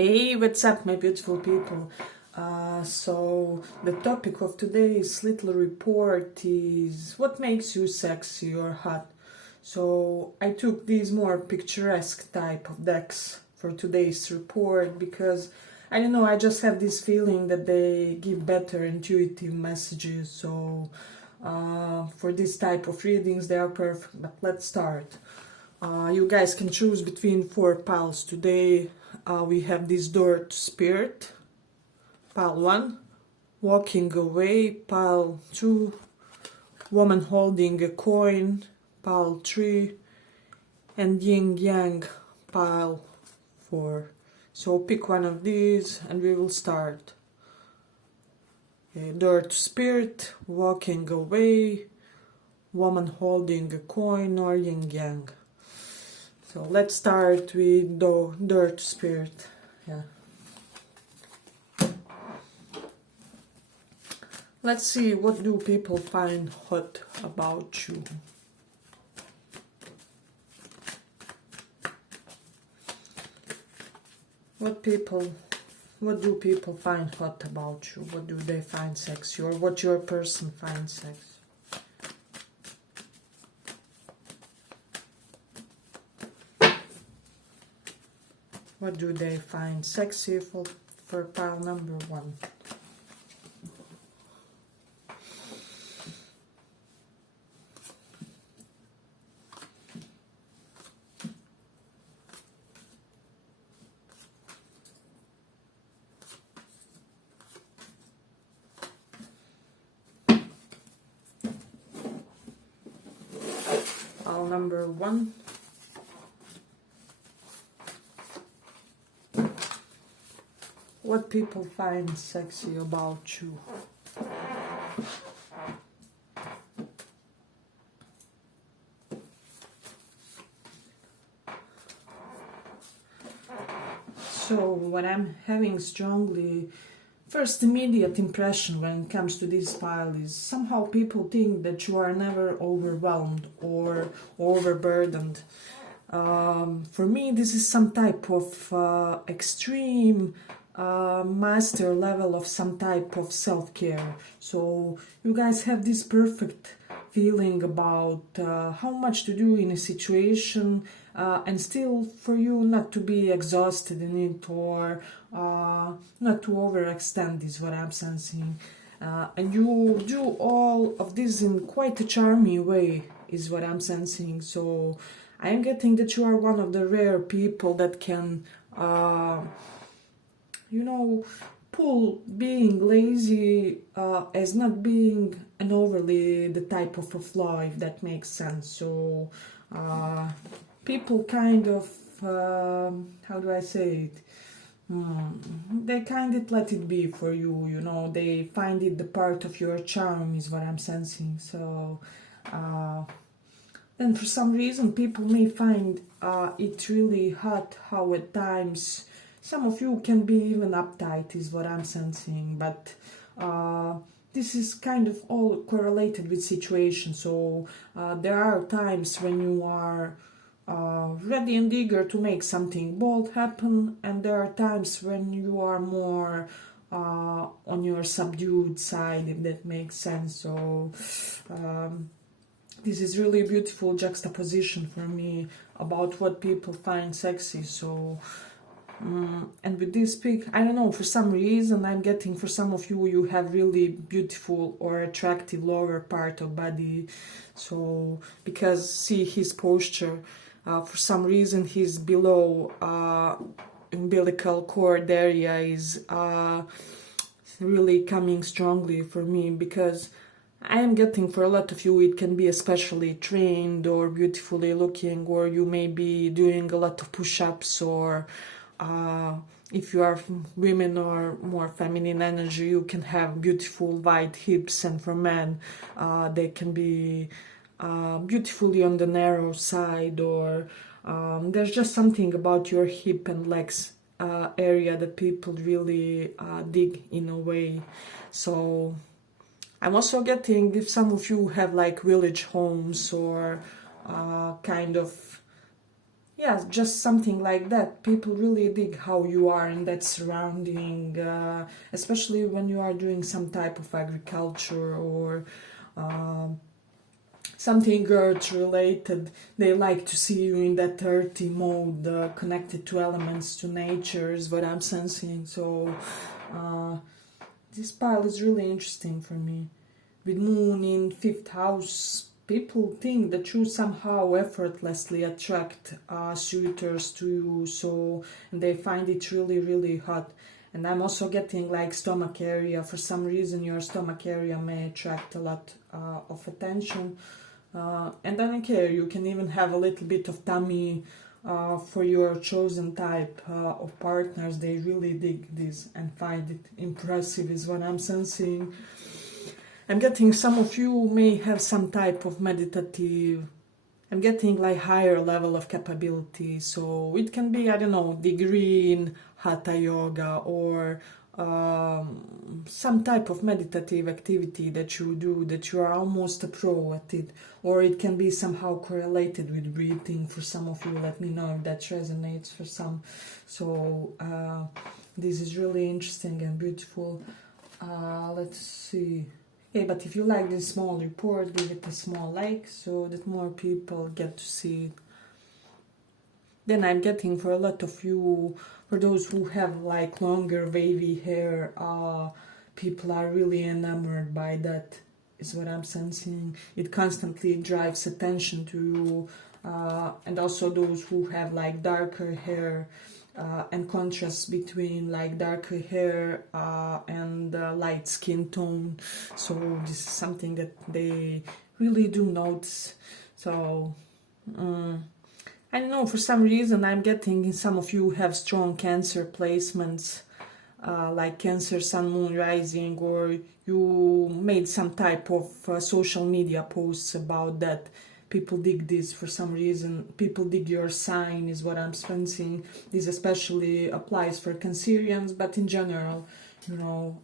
Hey, what's up, my beautiful people? So the topic of today's little report is what makes you sexy or hot. So I took these more picturesque type of decks for today's report because I don't know, I just have this feeling that they give better intuitive messages. So for this type of readings, they are perfect. But let's start. You guys can choose between 4 piles. Today we have this dirt spirit, pile 1, walking away, pile 2, woman holding a coin, pile 3, and yin yang, pile 4. So pick one of these and we will start. Dirt spirit, walking away, woman holding a coin, or yin yang. So let's start with the dirt spirit. Yeah. Let's see, what do people find hot about you? What do people find hot about you? What do they find sexy, or what your person finds sexy? What do they find sexy for pile number 1? Pile number 1. What people find sexy about you? So what I'm having strongly, first immediate impression when it comes to this pile is somehow people think that you are never overwhelmed or overburdened. For me, this is some type of extreme master level of some type of self-care. So you guys have this perfect feeling about how much to do in a situation and still for you not to be exhausted in it or not to overextend is what I'm sensing. And you do all of this in quite a charming way is what I'm sensing. So I am getting that you are one of the rare people that can pull being lazy as not being an overly the type of a flaw, if that makes sense. So people kind of, how do I say it? They kind of let it be for you, they find it the part of your charm is what I'm sensing. So then for some reason people may find it really hot how at times some of you can be even uptight is what I'm sensing, but this is kind of all correlated with situation. So there are times when you are ready and eager to make something bold happen, and there are times when you are more on your subdued side, if that makes sense. So this is really beautiful juxtaposition for me about what people find sexy. So and with this pick, I don't know, for some reason I'm getting, for some of you, you have really beautiful or attractive lower part of body. So because see his posture, for some reason his below umbilical cord area is really coming strongly for me, because I am getting for a lot of you it can be especially trained or beautifully looking, or you may be doing a lot of push-ups, or if you are women or more feminine energy, you can have beautiful wide hips, and for men they can be beautifully on the narrow side, or there's just something about your hip and legs area that people really dig in a way. So I'm also getting, if some of you have like village homes or kind of yeah, just something like that. People really dig how you are in that surrounding, especially when you are doing some type of agriculture or something earth related. They like to see you in that earthy mode, connected to elements, to nature, is what I'm sensing. So this pile is really interesting for me. With moon in 5th house, people think that you somehow effortlessly attract suitors to you, so and they find it really, really hot. And I'm also getting like stomach area. For some reason, your stomach area may attract a lot of attention. And I don't care, you can even have a little bit of tummy for your chosen type of partners. They really dig this and find it impressive, is what I'm sensing. I'm getting some of you may have some type of meditative, I'm getting like higher level of capability. So it can be, I don't know, degree in Hatha Yoga or some type of meditative activity that you do, that you are almost a pro at it. Or it can be somehow correlated with breathing for some of you. Let me know if that resonates for some. So this is really interesting and beautiful. Let's see. Okay, but if you like this small report, give it a small like so that more people get to see it. Then I'm getting for a lot of you, for those who have like longer wavy hair, people are really enamored by that, is what I'm sensing. It constantly drives attention to you. And also those who have like darker hair, and contrast between like darker hair and light skin tone. So this is something that they really do notice. So I don't know, for some reason I'm getting some of you have strong Cancer placements, like Cancer, Sun, Moon, Rising, or you made some type of social media posts about that. People dig this for some reason. People dig your sign, is what I'm sensing. This especially applies for Cancerians, but in general, you know,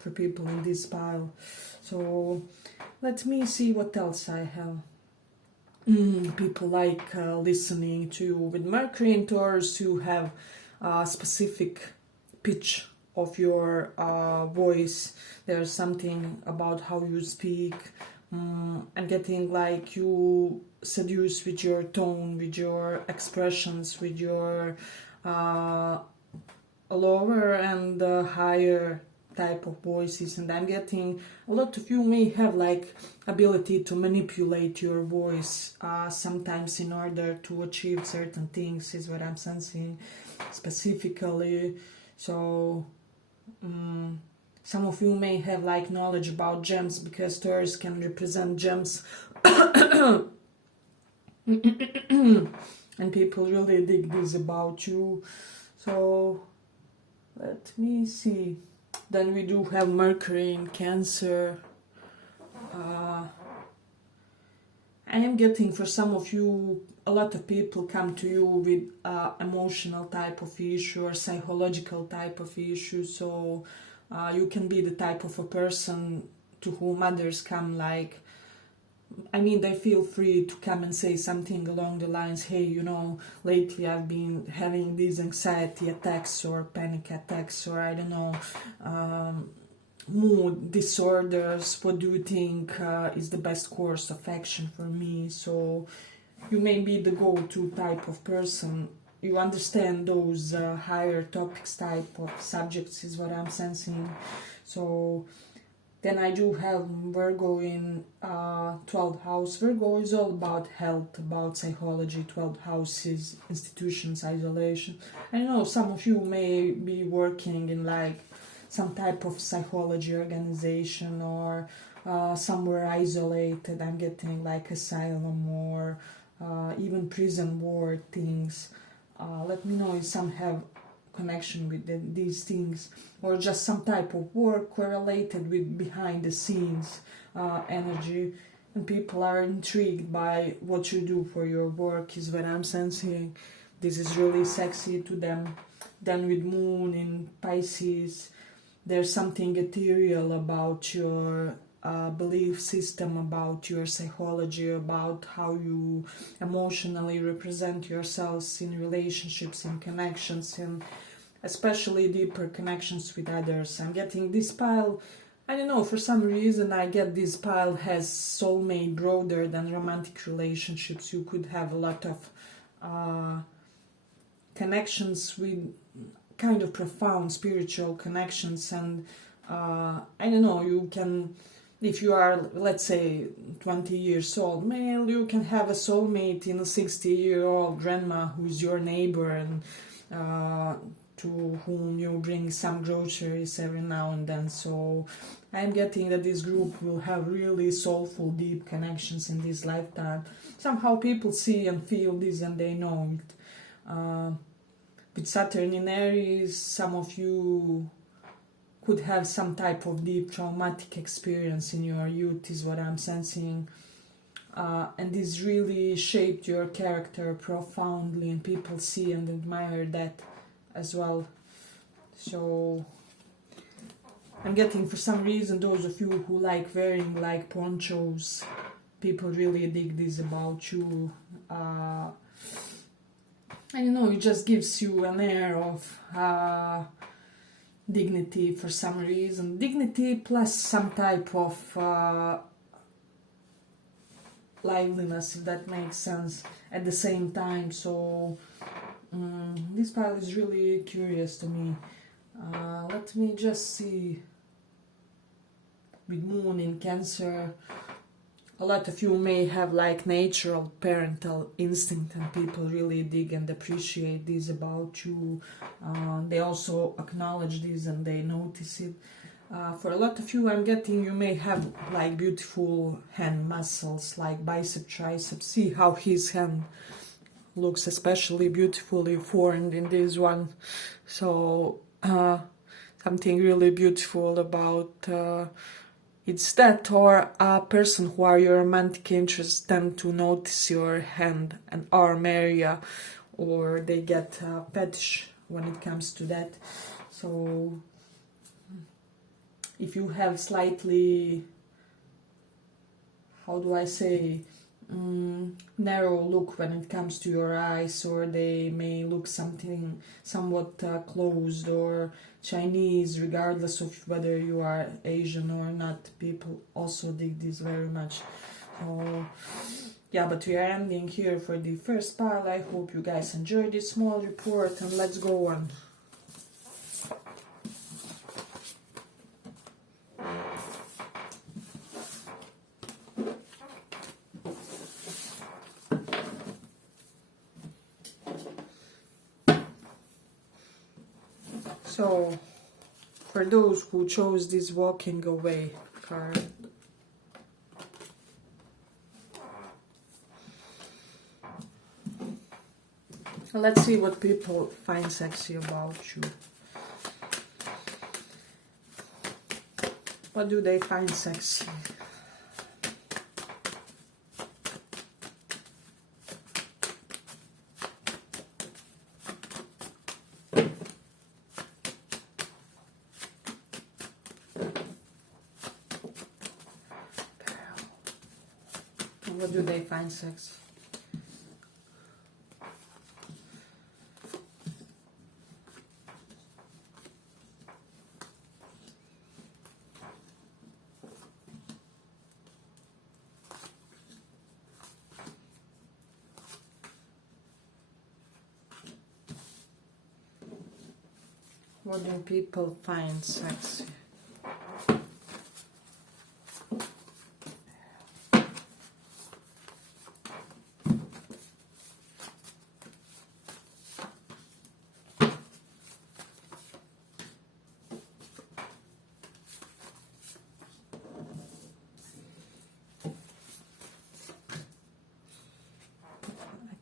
for people in this pile. So let me see what else I have. People like listening to you with Mercury in Taurus. You have a specific pitch of your voice. There's something about how you speak. I'm getting like you seduce with your tone, with your expressions, with your lower and higher type of voices. And I'm getting a lot of you may have like ability to manipulate your voice sometimes in order to achieve certain things, is what I'm sensing specifically. So some of you may have like knowledge about gems, because Taurus can represent gems. And people really dig this about you. So let me see. Then we do have Mercury in Cancer. I am getting for some of you, a lot of people come to you with emotional type of issue or psychological type of issue. So you can be the type of a person to whom others come like, I mean, they feel free to come and say something along the lines, hey, you know, lately I've been having these anxiety attacks or panic attacks, or I don't know, mood disorders. What do you think is the best course of action for me? So you may be the go-to type of person. You understand those higher topics type of subjects, is what I'm sensing. So then I do have Virgo in 12th house. Virgo is all about health, about psychology. 12th house is institutions, isolation. I know some of you may be working in like some type of psychology organization or somewhere isolated. I'm getting like asylum or even prison ward things. Let me know if some have connection with these things, or just some type of work correlated with behind the scenes energy, and people are intrigued by what you do for your work, is what I'm sensing. This is really sexy to them. Then with Moon in Pisces, there's something ethereal about your belief system about your psychology, about how you emotionally represent yourselves in relationships, in connections, and especially deeper connections with others. I'm getting this pile, I don't know, for some reason I get this pile has soulmate broader than romantic relationships. You could have a lot of connections with kind of profound spiritual connections, and I don't know, you can, if you are, let's say, 20 years old male, you can have a soulmate in a 60-year-old grandma who's your neighbor, and to whom you bring some groceries every now and then. So I'm getting that this group will have really soulful, deep connections in this lifetime. Somehow people see and feel this and they know it. With Saturn in Aries, some of you could have some type of deep traumatic experience in your youth, is what I'm sensing. And this really shaped your character profoundly, and people see and admire that as well. So I'm getting, for some reason, those of you who like wearing like ponchos, people really dig this about you. I don't know, it just gives you an air of dignity for some reason. Dignity plus some type of liveliness, if that makes sense, at the same time. So this pile is really curious to me. Let me just see. With Moon in Cancer, a lot of you may have like natural parental instinct, and people really dig and appreciate this about you. They also acknowledge this and they notice it. For a lot of you, I'm getting, you may have like beautiful hand muscles, like bicep, tricep. See how his hand looks especially beautifully formed in this one. So something really beautiful about it's that, or a person who are your romantic interests tend to notice your hand and arm area, or they get fetish when it comes to that. So if you have slightly, how do I say, narrow look when it comes to your eyes, or they may look something somewhat closed or Chinese, regardless of whether you are Asian or not, people also dig this very much. So yeah, but we are ending here for the first pile. I hope you guys enjoyed this small report, and let's go on. So, for those who chose this walking away card, let's see what people find sexy about you. What do they find sexy? What do they find sexy? What do people find sexy?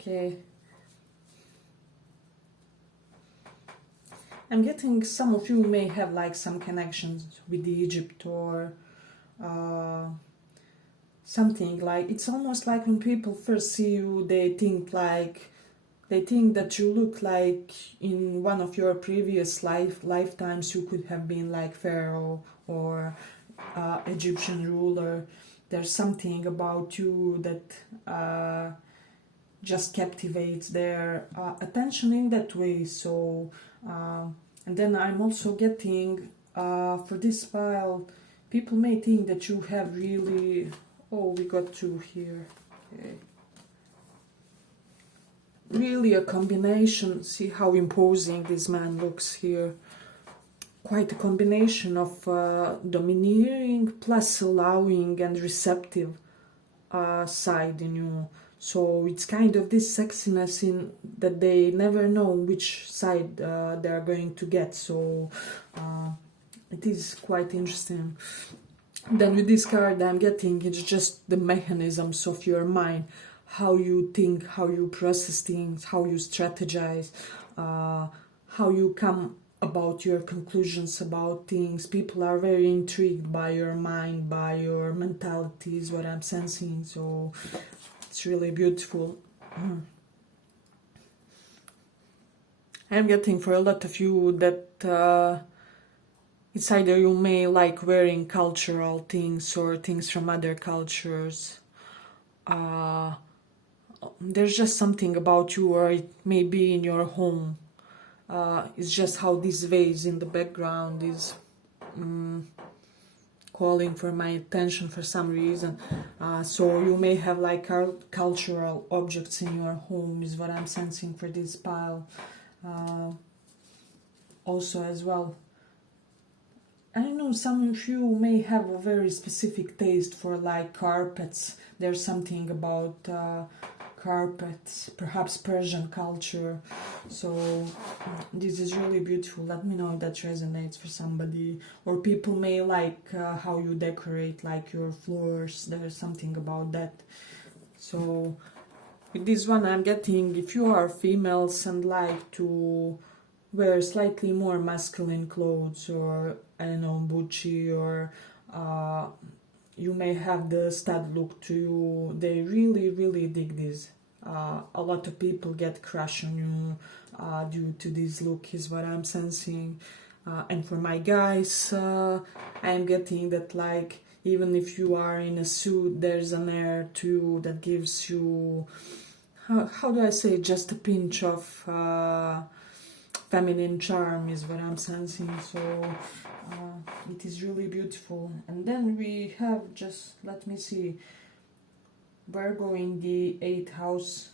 Okay. I'm getting some of you may have like some connections with Egypt, or something like, it's almost like when people first see you, they think that you look like in one of your previous lifetimes you could have been like Pharaoh, or Egyptian ruler. There's something about you that just captivates their attention in that way. So, and then I'm also getting for this file, people may think that you have really, oh, we got two here. Okay. Really a combination, see how imposing this man looks here. Quite a combination of domineering plus allowing and receptive side in you. So it's kind of this sexiness in that they never know which side they are going to get. So it is quite interesting. Then with this card I'm getting, it's just the mechanisms of your mind, how you think, how you process things, how you strategize, how you come about your conclusions about things. People are very intrigued by your mind, by your mentality is what I'm sensing. So it's really beautiful. I'm getting for a lot of you that it's either you may like wearing cultural things or things from other cultures. There's just something about you, or it may be in your home. It's just how this vase in the background is calling for my attention for some reason. So you may have like cultural objects in your home is what I'm sensing for this pile. Also as well, I don't know, some of you may have a very specific taste for like carpets. There's something about carpets, perhaps Persian culture. So this is really beautiful. Let me know if that resonates for somebody. Or people may like how you decorate like your floors. There's something about that. So with this one I'm getting, if you are females and like to wear slightly more masculine clothes, or I don't know, Gucci, or you may have the stud look to you. They really dig this. A lot of people get crush on you due to this look is what I'm sensing. And for my guys, I'm getting that like even if you are in a suit, there's an air to you that gives you, how do I say, just a pinch of feminine charm is what I'm sensing. So it is really beautiful. And then we have, just let me see, Virgo in the 8th house.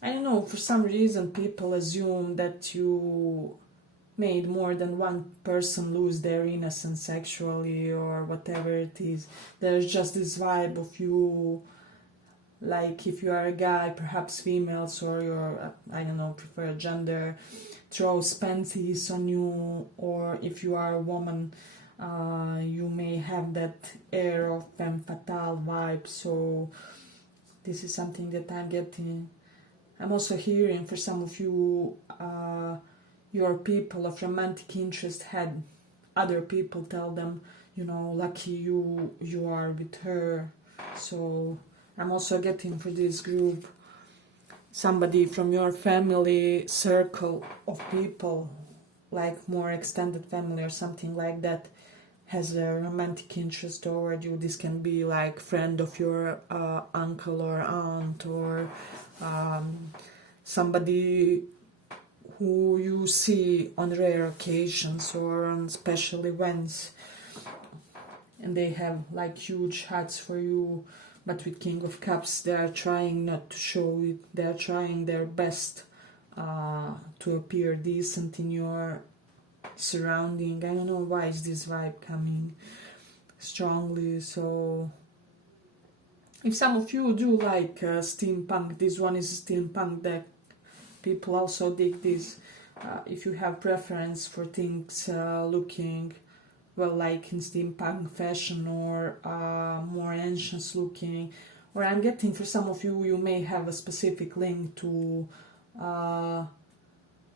I don't know, for some reason people assume that you made more than one person lose their innocence sexually or whatever it is. There's just this vibe of you, like if you are a guy, perhaps females or your, I don't know, preferred gender throws panties on you, or if you are a woman, you may have that air of femme fatale vibe. So this is something that I'm getting. I'm also hearing for some of you, your people of romantic interest had other people tell them, you know, lucky you are with her. So I'm also getting for this group, somebody from your family circle of people, like more extended family or something like that, has a romantic interest toward you. This can be like friend of your uncle or aunt, or somebody who you see on rare occasions or on special events, and they have like huge hearts for you. But with King of Cups, they are trying not to show it. They are trying their best to appear decent in your surrounding. I don't know why is this vibe coming strongly. So if some of you do like steampunk, this one is a steampunk deck. People also dig this. If you have preference for things looking well like in steampunk fashion, or more ancient looking, or I'm getting for some of you, you may have a specific link to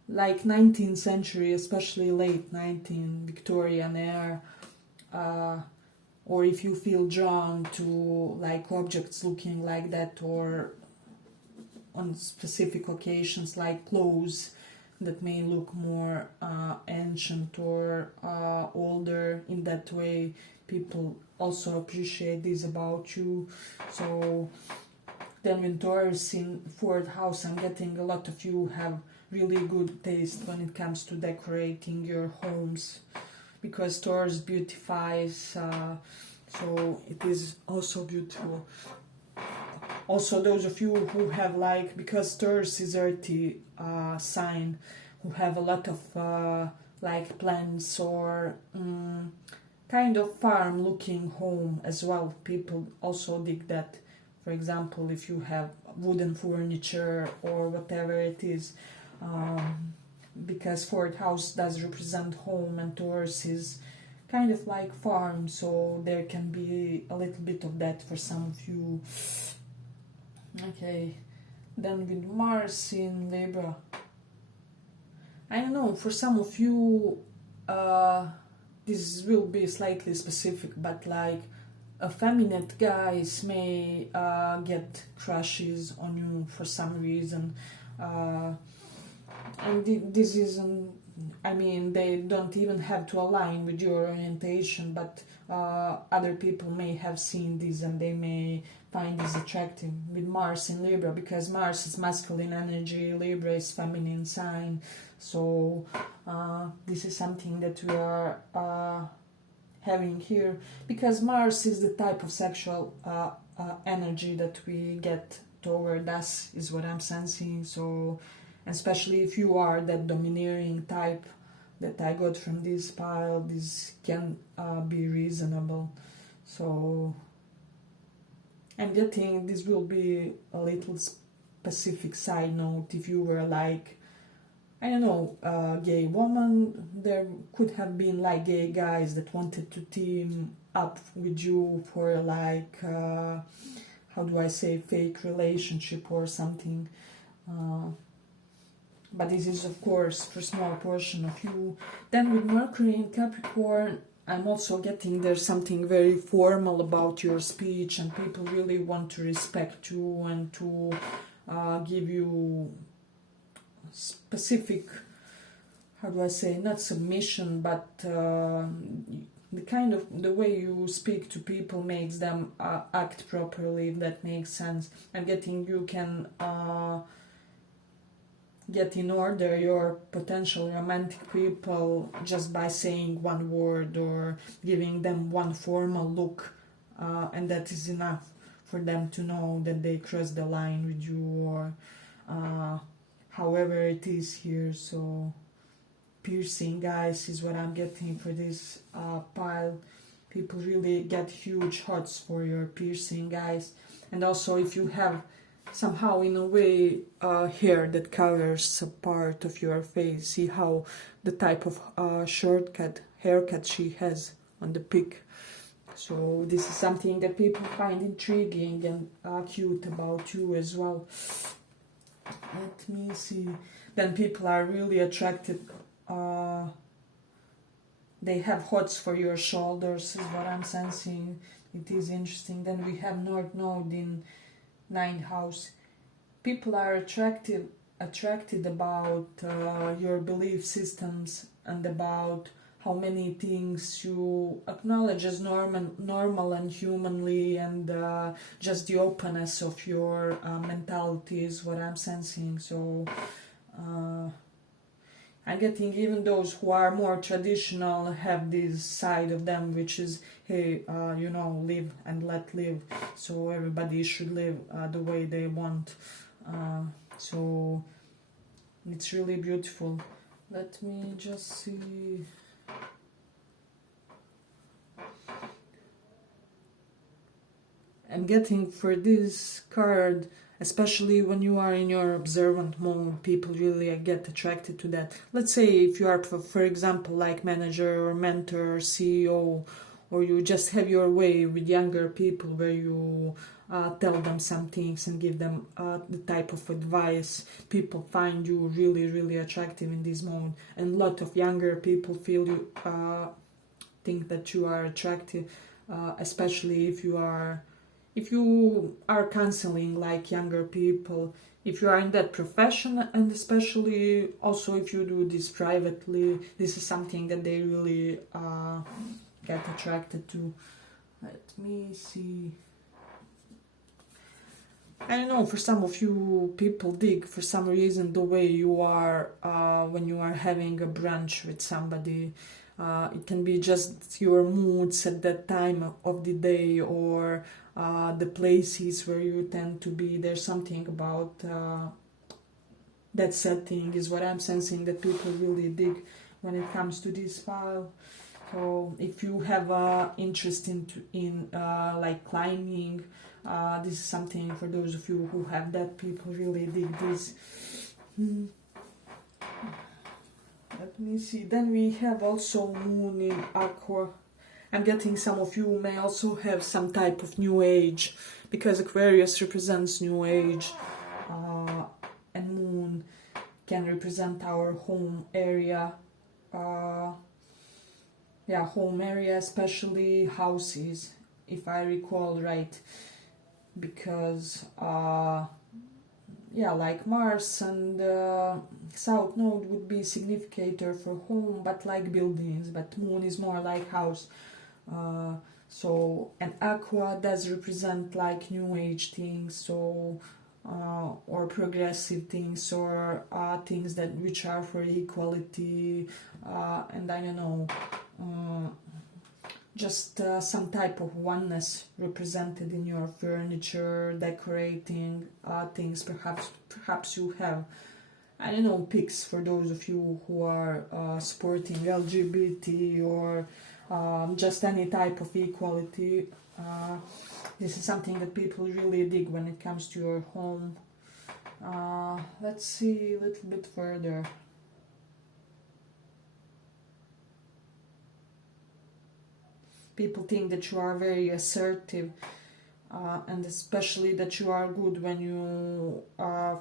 like 19th century, especially late 19th Victorian era, or if you feel drawn to like objects looking like that, or on specific occasions like clothes that may look more ancient ancient or older. In that way, people also appreciate this about you. So then with Taurus in 4th house, I'm getting a lot of you have really good taste when it comes to decorating your homes, because Taurus beautifies, so it is also beautiful. Also, those of you who have like, because Taurus is earthy sign, who have a lot of like plants or kind of farm looking home as well, people also dig that. For example, if you have wooden furniture or whatever it is, because 4th house does represent home and Taurus is kind of like farm, so there can be a little bit of that for some of you. Okay, then with Mars in Libra, I don't know, for some of you this will be slightly specific, but like effeminate guys may get crushes on you for some reason, and this isn't, I mean, they don't even have to align with your orientation, but other people may have seen this and they may find this attractive with Mars in Libra, because Mars is masculine energy, Libra is feminine sign. So this is something that we are having here, because Mars is the type of sexual energy that we get toward us, is what I'm sensing. So especially if you are that domineering type that I got from this pile, this can be reasonable. So I'm getting this will be a little specific side note. If you were like, I don't know, a gay woman, there could have been like gay guys that wanted to team up with you for like, how do I say, fake relationship or something. But this is of course for a small portion of you. Then with Mercury in Capricorn, I'm also getting there's something very formal about your speech, and people really want to respect you and to give you specific, how do I say, not submission, but the kind of the way you speak to people makes them act properly, if that makes sense. I'm getting you can get in order your potential romantic people just by saying one word or giving them one formal look, and that is enough for them to know that they crossed the line with you, or however it is here. So piercing eyes is what I'm getting for this pile. People really get huge hots for your piercing eyes. And also if you have somehow in a way hair that covers a part of your face, see how the type of haircut she has on the pic. So this is something that people find intriguing and cute about you as well. Let me see. Then people are really attracted. They have hots for your shoulders, is what I'm sensing. It is interesting. Then we have North Node in 9th house. People are attracted about your belief systems and about how many things you acknowledge as normal and humanly, and just the openness of your mentality is what I'm sensing. So I'm getting even those who are more traditional have this side of them, which is, hey, you know, live and let live. So everybody should live the way they want. So it's really beautiful. Let me just see. I'm getting for this card, especially when you are in your observant mode, people really get attracted to that. Let's say if you are, for example, like manager or mentor or CEO, or you just have your way with younger people where you tell them some things and give them the type of advice. People find you really, really attractive in this mode. And a lot of younger people feel you, think that you are attractive, especially if you are if you are counseling like younger people, if you are in that profession, and especially also if you do this privately, this is something that they really get attracted to. Let me see. I don't know, for some of you, people dig for some reason the way you are when you are having a brunch with somebody. It can be just your moods at that time of the day, or the places where you tend to be. There's something about that setting is what I'm sensing that people really dig when it comes to this file. So if you have interest in like climbing, this is something for those of you who have that. People really dig this. Let me see. Then we have also Moon in Aqua. I'm getting some of you may also have some type of New Age, because Aquarius represents New Age, and Moon can represent our home area. Yeah, home area, especially houses, if I recall right, because yeah, like Mars and South Node would be significator for home, but like buildings, but Moon is more like house. So, and Aqua does represent like New Age things, so or progressive things, or things that which are for equality, and I don't know, just some type of oneness represented in your furniture, decorating things. Perhaps you have, I don't know, pics for those of you who are supporting LGBT, or just any type of equality. This is something that people really dig when it comes to your home. Let's see a little bit further. People think that you are very assertive, and especially that you are good when you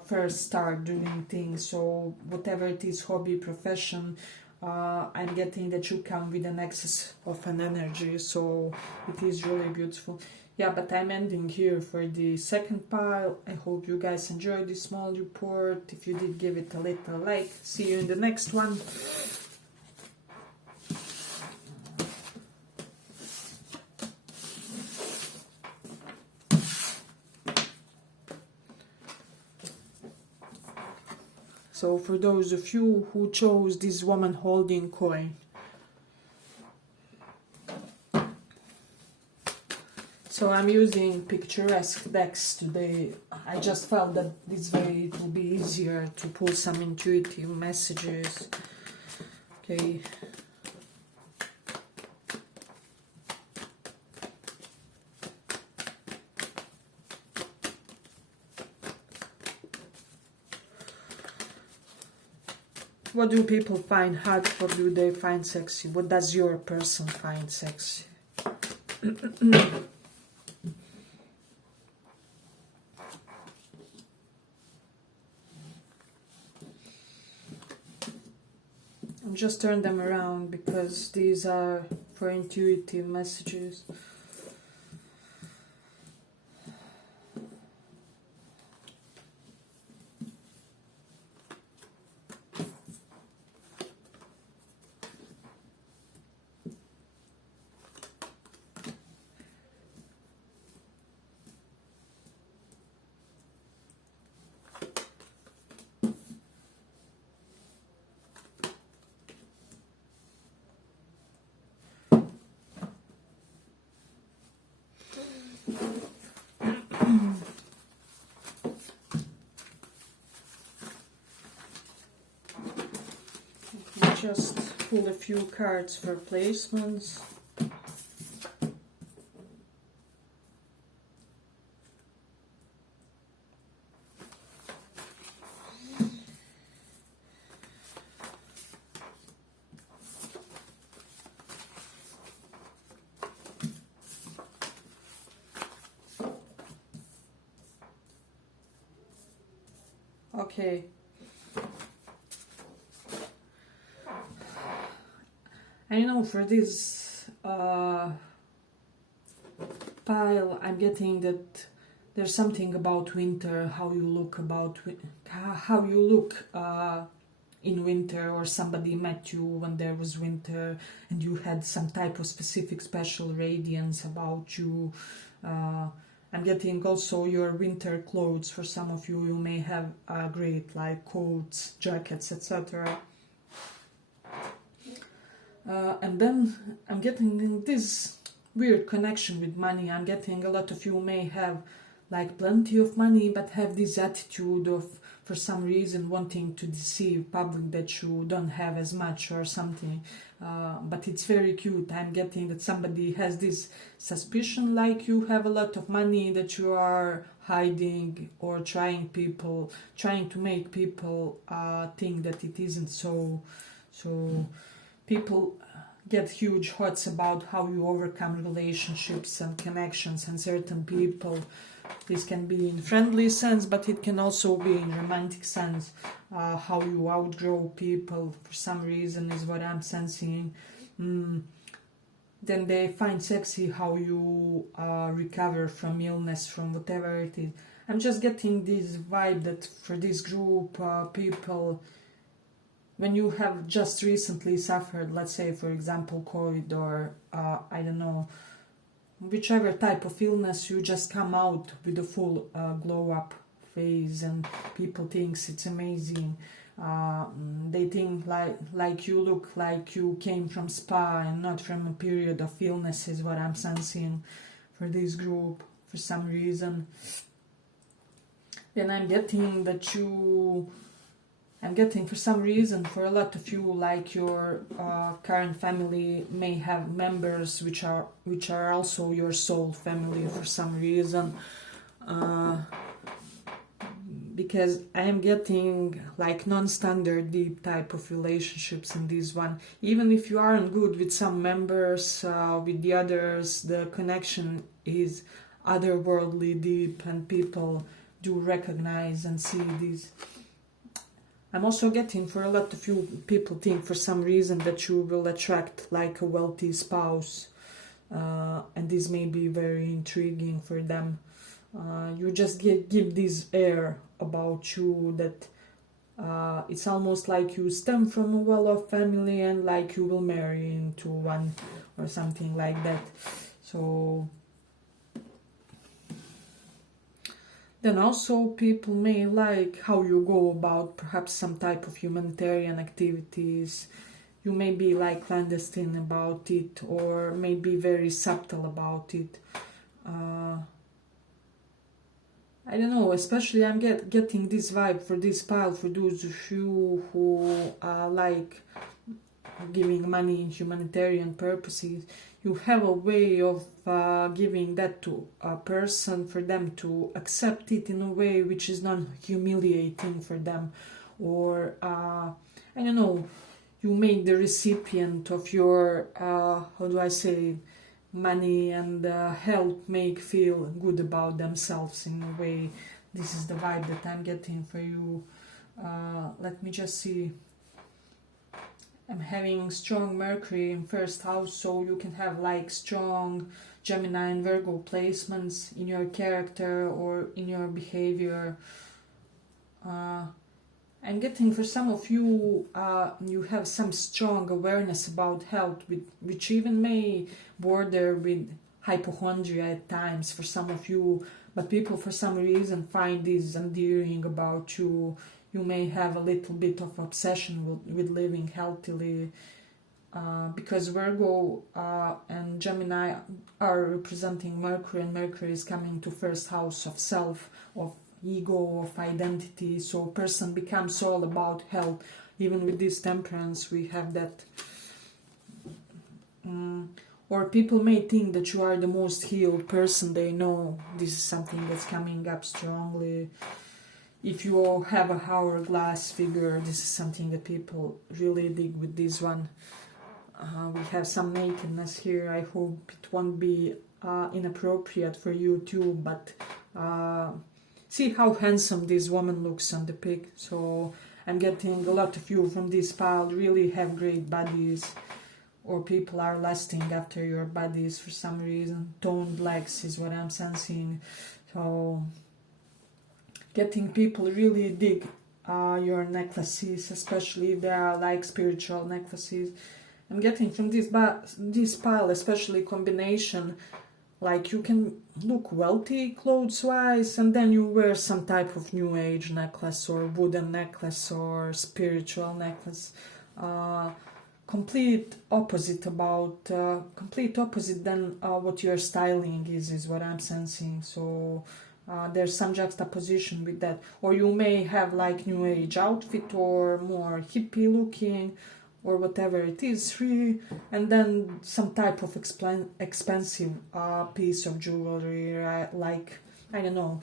first start doing things. So whatever it is, hobby, profession, I'm getting that you come with an excess of an energy, so it is really beautiful. Yeah, but I'm ending here for the second pile. I hope you guys enjoyed this small report. If you did, give it a little like. See you in the next one. So for those of you who chose this woman holding coin, so I'm using picturesque decks today. I just felt that this way it will be easier to pull some intuitive messages. Okay. What do people find hot? What do they find sexy? What does your person find sexy? I'll just turn them around because these are for intuitive messages. Just pull a few cards for placements. Okay. I know for this pile, I'm getting that there's something about winter, how you look in winter, or somebody met you when there was winter and you had some type of specific special radiance about you. I'm getting also your winter clothes. For some of you, you may have great like coats, jackets, etc. And then I'm getting this weird connection with money. I'm getting a lot of you may have like plenty of money, but have this attitude of, for some reason, wanting to deceive public that you don't have as much or something. But it's very cute. I'm getting that somebody has this suspicion like you have a lot of money that you are hiding, or trying to make people think that it isn't so. So people get huge thoughts about how you overcome relationships and connections and certain people. This can be in friendly sense, but it can also be in romantic sense. How you outgrow people for some reason is what I'm sensing. Then they find sexy how you recover from illness, from whatever it is. I'm just getting this vibe that for this group people, when you have just recently suffered, let's say for example COVID, or I don't know, whichever type of illness, you just come out with a full glow up phase, and people thinks it's amazing. They think like you look like you came from spa and not from a period of illness, is what I'm sensing for this group for some reason. Then I'm getting that for some reason, for a lot of you, like your current family may have members which are also your soul family for some reason. Because I am getting like non-standard deep type of relationships in this one. Even if you aren't good with some members, with the others, the connection is otherworldly deep, and people do recognize and see this. I'm also getting for a lot of you, people think for some reason that you will attract like a wealthy spouse, and this may be very intriguing for them. You just give this air about you that it's almost like you stem from a well-off family and like you will marry into one or something like that. So then also people may like how you go about perhaps some type of humanitarian activities. You may be like clandestine about it, or maybe very subtle about it. I don't know, especially I'm getting this vibe for this pile, for those of you who like giving money in humanitarian purposes. You have a way of giving that to a person for them to accept it in a way which is not humiliating for them. Or, I don't know, you make the recipient of your, money and help make feel good about themselves in a way. This is the vibe that I'm getting for you. Let me just see. I'm having strong Mercury in first house, so you can have like strong Gemini and Virgo placements in your character or in your behavior. I'm getting for some of you, you have some strong awareness about health, which even may border with hypochondria at times for some of you, but people for some reason find this endearing about you. You may have a little bit of obsession with living healthily, because Virgo and Gemini are representing Mercury, and Mercury is coming to first house of self, of ego, of identity. So a person becomes all about health. Even with this Temperance, we have that. Or people may think that you are the most healed person they know. This is something that's coming up strongly. If you all have a hourglass figure, this is something that people really dig with this one. We have some nakedness here. I hope it won't be inappropriate for you too, but see how handsome this woman looks on the pic. So I'm getting a lot of you from this pile really have great bodies, or people are lusting after your bodies for some reason. Toned legs is what I'm sensing. So getting people really dig your necklaces, especially if they are like spiritual necklaces. I'm getting from this pile, especially combination, like you can look wealthy clothes wise, and then you wear some type of new age necklace or wooden necklace or spiritual necklace. Complete opposite than what your styling is what I'm sensing. So there's some juxtaposition with that. Or you may have like new age outfit or more hippie looking or whatever it is, really, and then some type of expensive piece of jewelry, like, I don't know,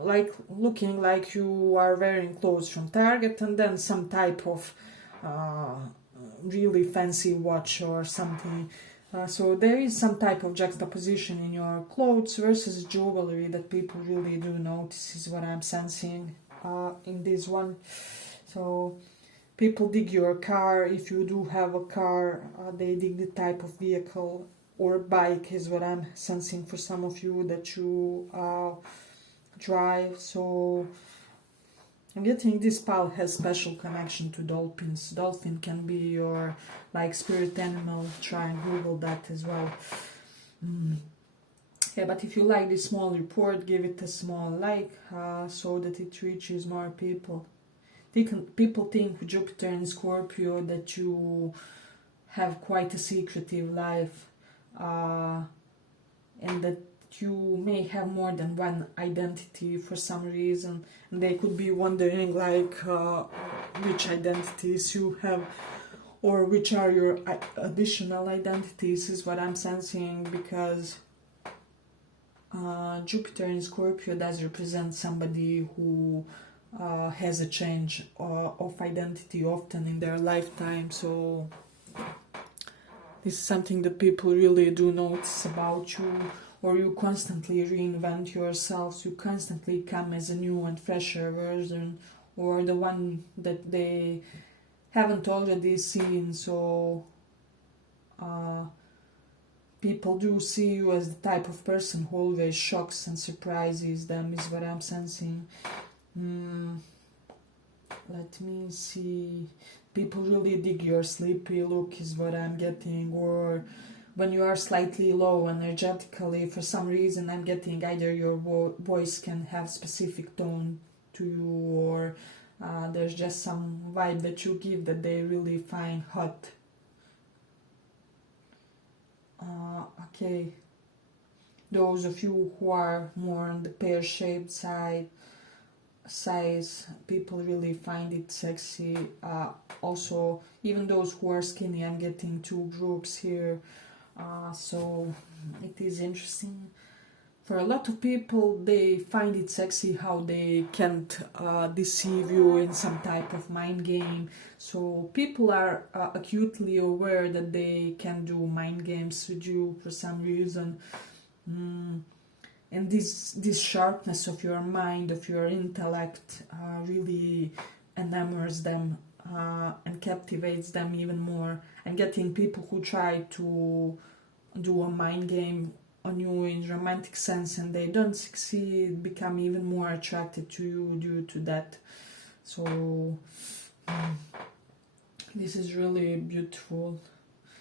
like looking like you are wearing clothes from Target, and then some type of really fancy watch or something. So there is some type of juxtaposition in your clothes versus jewelry that people really do notice, is what I'm sensing in this one. So people dig your car. If you do have a car, they dig the type of vehicle or bike, is what I'm sensing for some of you that you drive. So I'm getting this pile has special connection to dolphins. Dolphin can be your like spirit animal. Try and Google that as well. Yeah, but if you like this small report, give it a small like so that it reaches more people. People think with Jupiter in Scorpio that you have quite a secretive life, and that you may have more than one identity for some reason, and they could be wondering like which identities you have or which are your additional identities, is what I'm sensing, because Jupiter in Scorpio does represent somebody who has a change of identity often in their lifetime. So this is something that people really do notice about you, or you constantly reinvent yourselves, you constantly come as a new and fresher version, or the one that they haven't already seen. So people do see you as the type of person who always shocks and surprises them, is what I'm sensing. Let me see. People really dig your sleepy look, is what I'm getting, or when you are slightly low energetically, for some reason I'm getting either your voice can have specific tone to you, or there's just some vibe that you give that they really find hot. Okay, those of you who are more on the pear-shaped size, people really find it sexy. Also, even those who are skinny, I'm getting two groups here. So it is interesting. For a lot of people, they find it sexy how they can't deceive you in some type of mind game. So people are acutely aware that they can do mind games with you for some reason. And this sharpness of your mind, of your intellect, really enamors them and captivates them even more. And getting people who try to do a mind game on you in romantic sense and they don't succeed become even more attracted to you due to that. So this is really beautiful.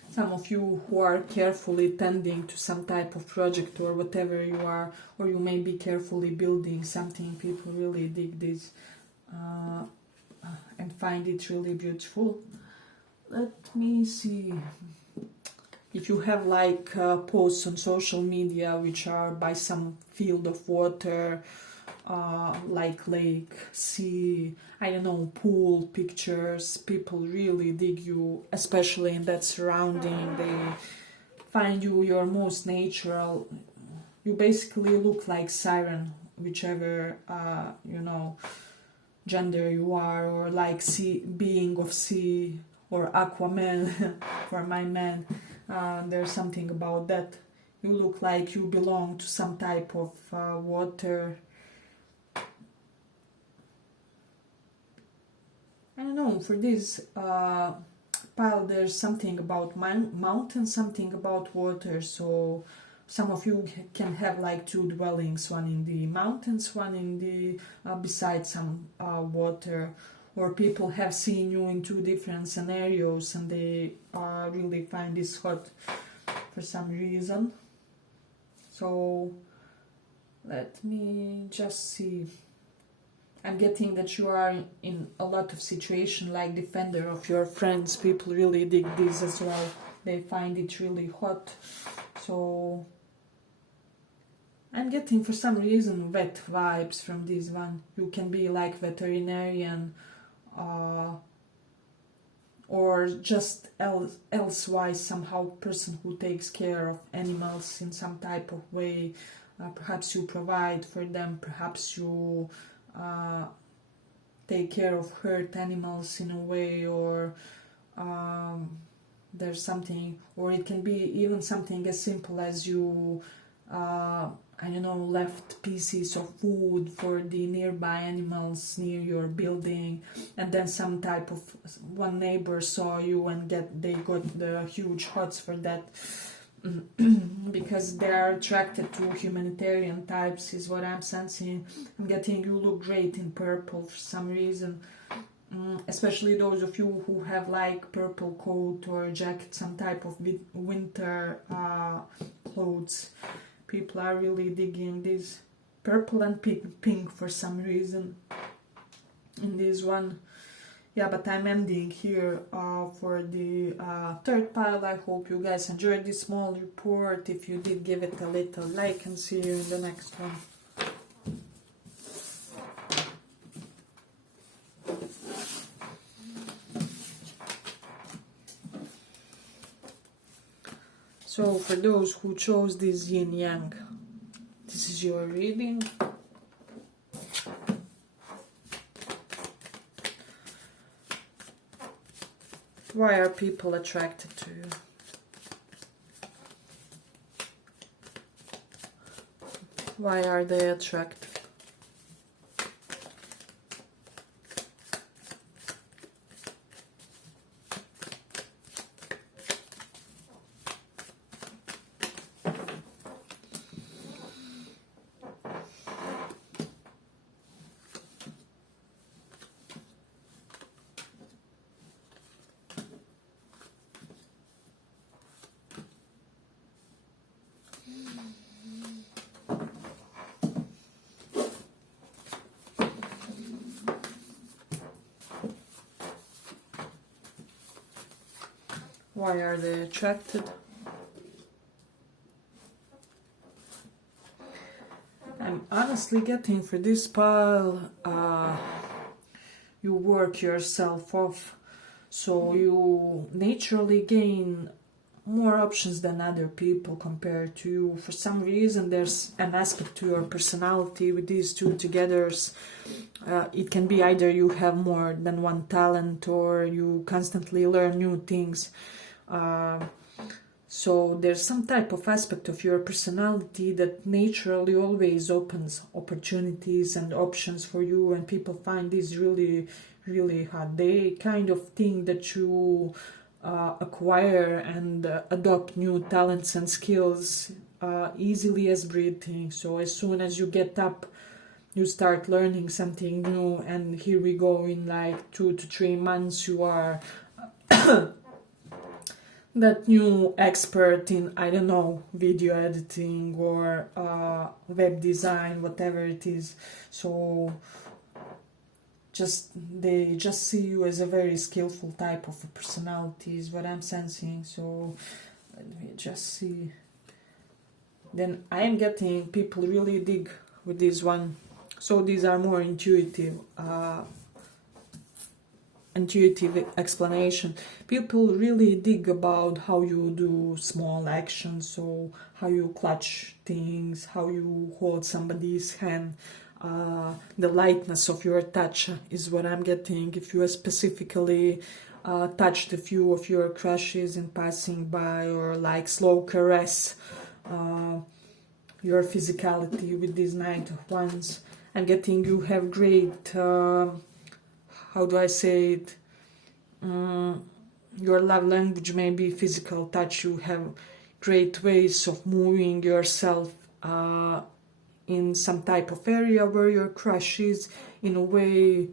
Some of you who are carefully tending to some type of project or whatever you are, or you may be carefully building something, people really dig this and find it really beautiful. Let me see. If you have like posts on social media which are by some field of water, like lake, sea, I don't know, pool pictures, people really dig you, especially in that surrounding. They find you your most natural. You basically look like siren, whichever gender you are, or like sea, being of sea, or Aquaman for my man. There's something about that. You look like you belong to some type of water. I don't know, for these pile there's something about mountain, something about water. So some of you can have like two dwellings, one in the mountains, one in the beside some water, or people have seen you in two different scenarios and they really find this hot for some reason. So let me just see. I'm getting that you are in a lot of situation like defender of your friends. People really dig this as well. They find it really hot. So I'm getting for some reason vet vibes from this one. You can be like veterinarian or just elsewise somehow person who takes care of animals in some type of way. Perhaps you provide for them, perhaps you take care of hurt animals in a way, or there's something, or it can be even something as simple as you I don't know, left pieces of food for the nearby animals near your building, and then some type of one neighbor saw you and they got the huge hots for that. Because they are attracted to humanitarian types is what I'm sensing. I'm getting you look great in purple for some reason, especially those of you who have like purple coat or jacket, some type of winter clothes. People are really digging this purple and pink for some reason in this one. Yeah, but I'm ending here for the third pile. I hope you guys enjoyed this small report. If you did, give it a little like, and see you in the next one. So for those who chose this yin yang, this is your reading. Why are people attracted to you? Why are they attracted? Why are they attracted? I'm honestly getting for this pile, you work yourself off, so you naturally gain more options than other people compared to you. For some reason there's an aspect to your personality with these two together. It can be either you have more than one talent or you constantly learn new things. So there's some type of aspect of your personality that naturally always opens opportunities and options for you, and people find this really, really hard. They kind of think that you acquire and adopt new talents and skills easily as breathing. So as soon as you get up, you start learning something new, and here we go, in like 2 to 3 months you are that new expert in, I don't know, video editing or web design, whatever it is. So they just see you as a very skillful type of a personality is what I'm sensing. So let me just see. Then I am getting people really dig with this one. So these are more intuitive explanation. People really dig about how you do small actions, so how you clutch things, how you hold somebody's hand, the lightness of your touch is what I'm getting. If you specifically touched a few of your crushes in passing by, or like slow caress, your physicality with these Knight of Wands, I'm getting you have great how do I say it? your love language may be physical touch. You have great ways of moving yourself in some type of area where your crush is, in a way,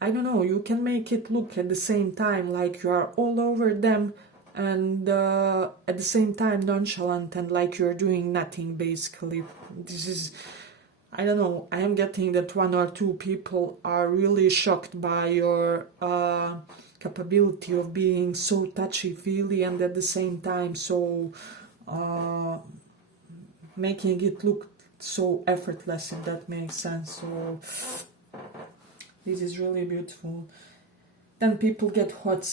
I don't know, you can make it look at the same time like you are all over them, and at the same time nonchalant and like you're doing nothing, basically. This is, I don't know, I am getting that 1 or 2 people are really shocked by your capability of being so touchy-feely and at the same time so making it look so effortless, if that makes sense. So this is really beautiful. Then people get hot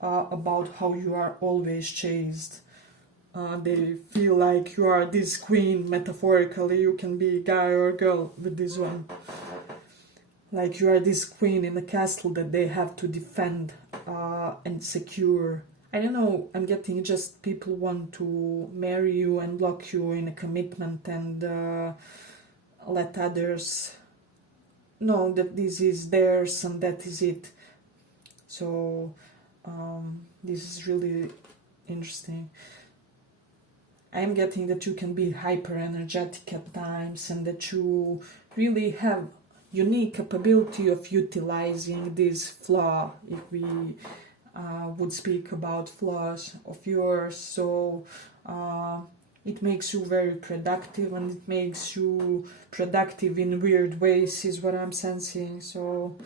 about how you are always chased. They feel like you are this queen, metaphorically. You can be guy or girl with this one. Like you are this queen in a castle that they have to defend and secure. I don't know, I'm getting just people want to marry you and lock you in a commitment and let others know that this is theirs and that is it. So this is really interesting. I'm getting that you can be hyper energetic at times and that you really have unique capability of utilizing this flaw, if we would speak about flaws of yours. So it makes you very productive, and it makes you productive in weird ways, is what I'm sensing. So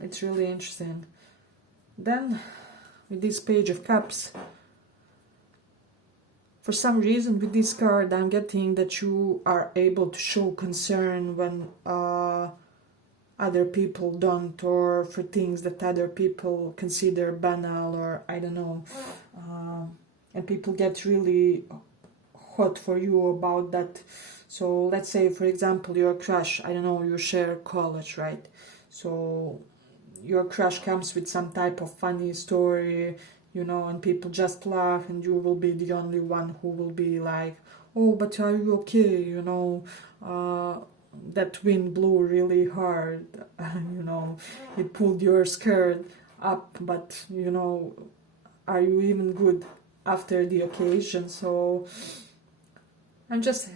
it's really interesting. Then with this Page of Cups, for some reason with this card I'm getting that you are able to show concern when other people don't, or for things that other people consider banal, or I don't know, and people get really hot for you about that. So let's say, for example, your crush, I don't know, you share college, right? So your crush comes with some type of funny story, you know, and people just laugh, and you will be the only one who will be like, oh, but are you okay, you know, that wind blew really hard, you know, it pulled your skirt up, but, you know, are you even good after the occasion? So I'm just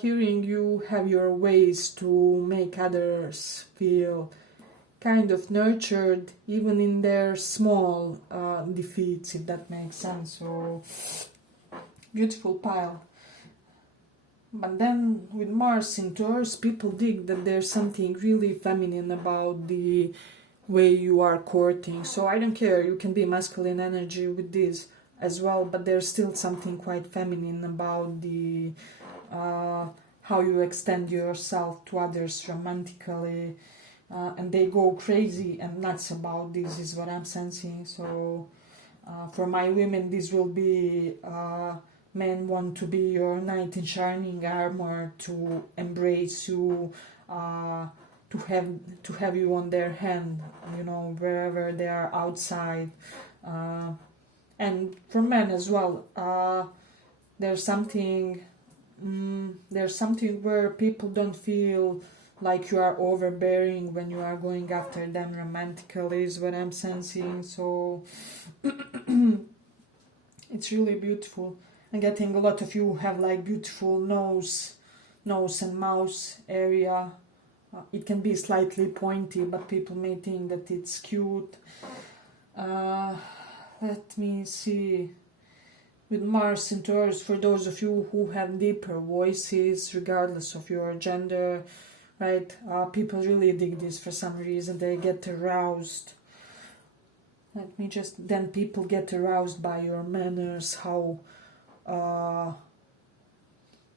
hearing you have your ways to make others feel kind of nurtured, even in their small defeats, if that makes sense. So beautiful pile. But then with Mars in Taurus, people dig that there's something really feminine about the way you are courting. So I don't care, you can be masculine energy with this as well, but there's still something quite feminine about the how you extend yourself to others romantically, and they go crazy and nuts about this, is what I'm sensing. So for my women, this will be men want to be your knight in shining armor, to embrace you, to have you on their hand, you know, wherever they are outside. And for men as well, there's something where people don't feel like you are overbearing when you are going after them romantically, is what I'm sensing. So it's really beautiful. I'm getting a lot of you have like beautiful nose and mouth area. It can be slightly pointy, but people may think that it's cute. Let me see. With Mars in Taurus, for those of you who have deeper voices, regardless of your gender, right? People really dig this for some reason. They get aroused. Let me just... Then people get aroused by your manners, how...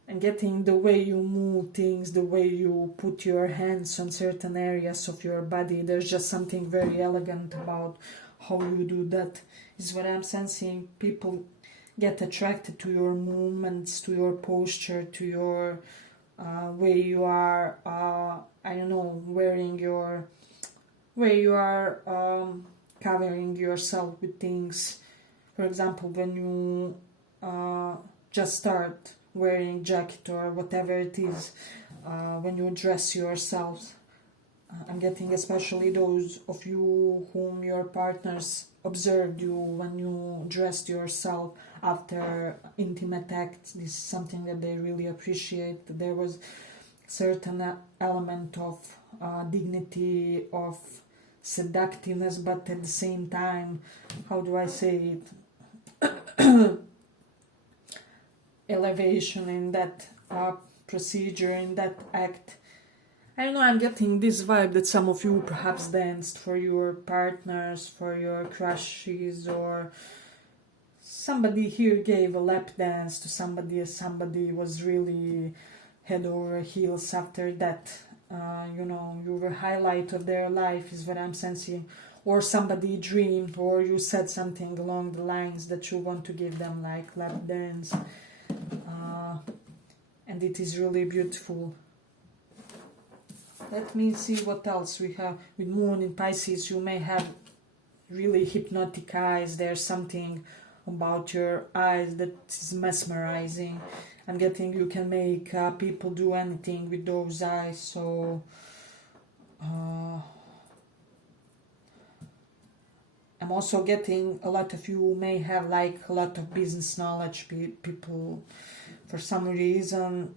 and getting the way you move things, the way you put your hands on certain areas of your body. There's just something very elegant about how you do that, is what I'm sensing. People get attracted to your movements, to your posture, to your way you are, I don't know, wearing your... way you are covering yourself with things. For example, when you just start wearing jacket or whatever it is, when you dress yourself. I'm getting especially those of you whom your partners observed you when you dressed yourself after intimate acts. This is something that they really appreciate. There was certain element of dignity, of seductiveness, but at the same time, how do I say it, elevation in that procedure, in that act. I don't know, I'm getting this vibe that some of you perhaps danced for your partners, for your crushes, or somebody here gave a lap dance to somebody as somebody was really head over heels after that. You were highlight of their life is what I'm sensing. Or somebody dreamed, or you said something along the lines that you want to give them like lap dance. And it is really beautiful. Let me see what else we have. With Moon in Pisces, you may have really hypnotic eyes. There's something about your eyes that is mesmerizing. I'm getting you can make people do anything with those eyes. So I'm also getting a lot of you may have like a lot of business knowledge. People, for some reason,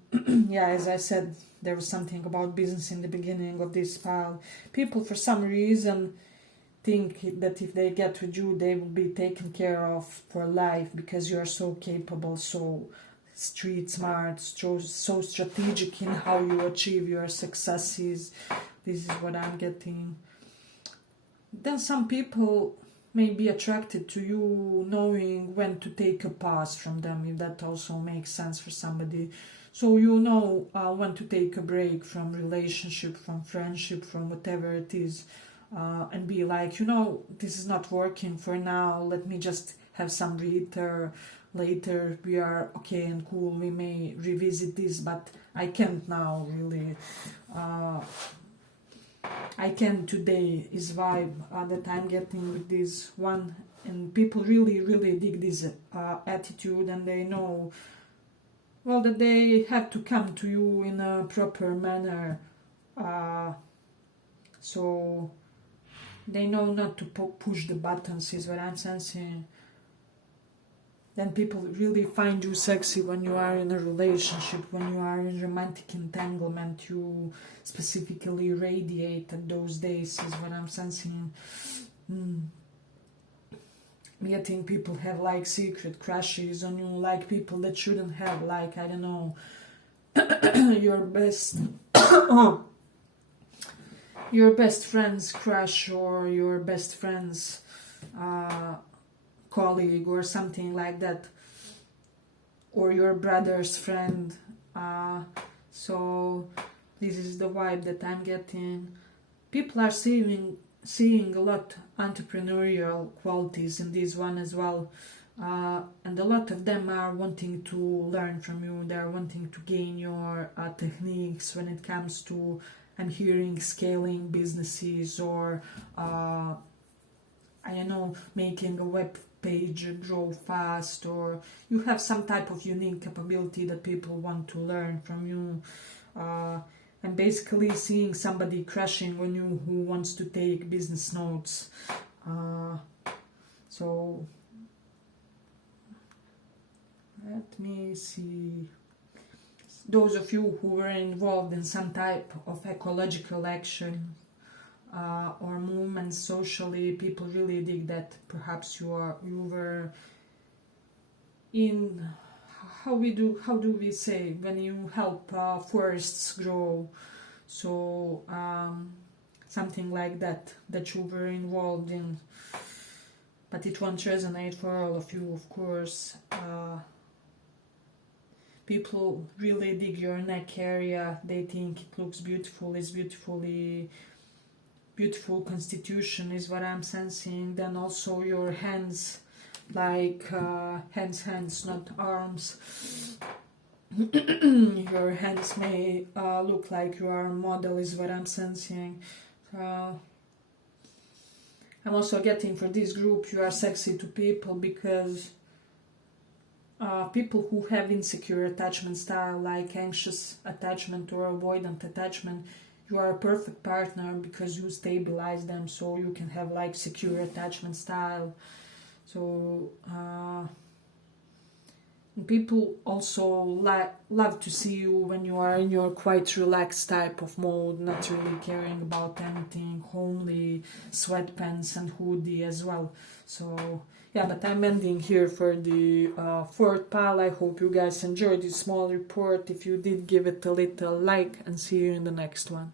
yeah, as I said, there was something about business in the beginning of this pile. People, for some reason, think that if they get with you, they will be taken care of for life because you are so capable, so street smart, so strategic in how you achieve your successes. This is what I'm getting. Then some people may be attracted to you knowing when to take a pause from them, if that also makes sense for somebody. So you know when to take a break from relationship, from friendship, from whatever it is, and be like, this is not working for now, let me just have some breather. Later we are okay and cool, we may revisit this, but I can't now really. I can today is vibe that I'm getting with this one, and people really, really dig this attitude, and they know, well, that they have to come to you in a proper manner, so they know not to push the buttons, is what I'm sensing. Then people really find you sexy when you are in a relationship, when you are in romantic entanglement. You specifically radiate at those days, is what I'm sensing. Getting people have like secret crushes on you, like people that shouldn't have, like, I don't know, your best your best friend's crush, or your best friend's colleague, or something like that, or your brother's friend. So this is the vibe that I'm getting. People are seeing a lot entrepreneurial qualities in this one as well, and a lot of them are wanting to learn from you. They're wanting to gain your techniques when it comes to, I'm hearing, scaling businesses, or I don't know, making a web page grow fast, or you have some type of unique capability that people want to learn from you. And basically seeing somebody crashing on you who wants to take business notes. So let me see. Those of you who were involved in some type of ecological action or movements socially, people really dig that. Perhaps you were in, how do we say, when you help forests grow, so something like that you were involved in, but it won't resonate for all of you, of course. People really dig your neck area. They think it looks beautiful, it's beautiful constitution, is what I'm sensing. Then also your hands, like hands, not arms. Your hands may look like you are a model, is what I'm sensing. I'm also getting, for this group, you are sexy to people because people who have insecure attachment style, like anxious attachment or avoidant attachment, you are a perfect partner because you stabilize them, so you can have like secure attachment style. So people also love to see you when you are in your quite relaxed type of mode, not really caring about anything, only sweatpants and hoodie as well. So yeah, but I'm ending here for the fourth pile. I hope you guys enjoyed this small report. If you did, give it a little like, and see you in the next one.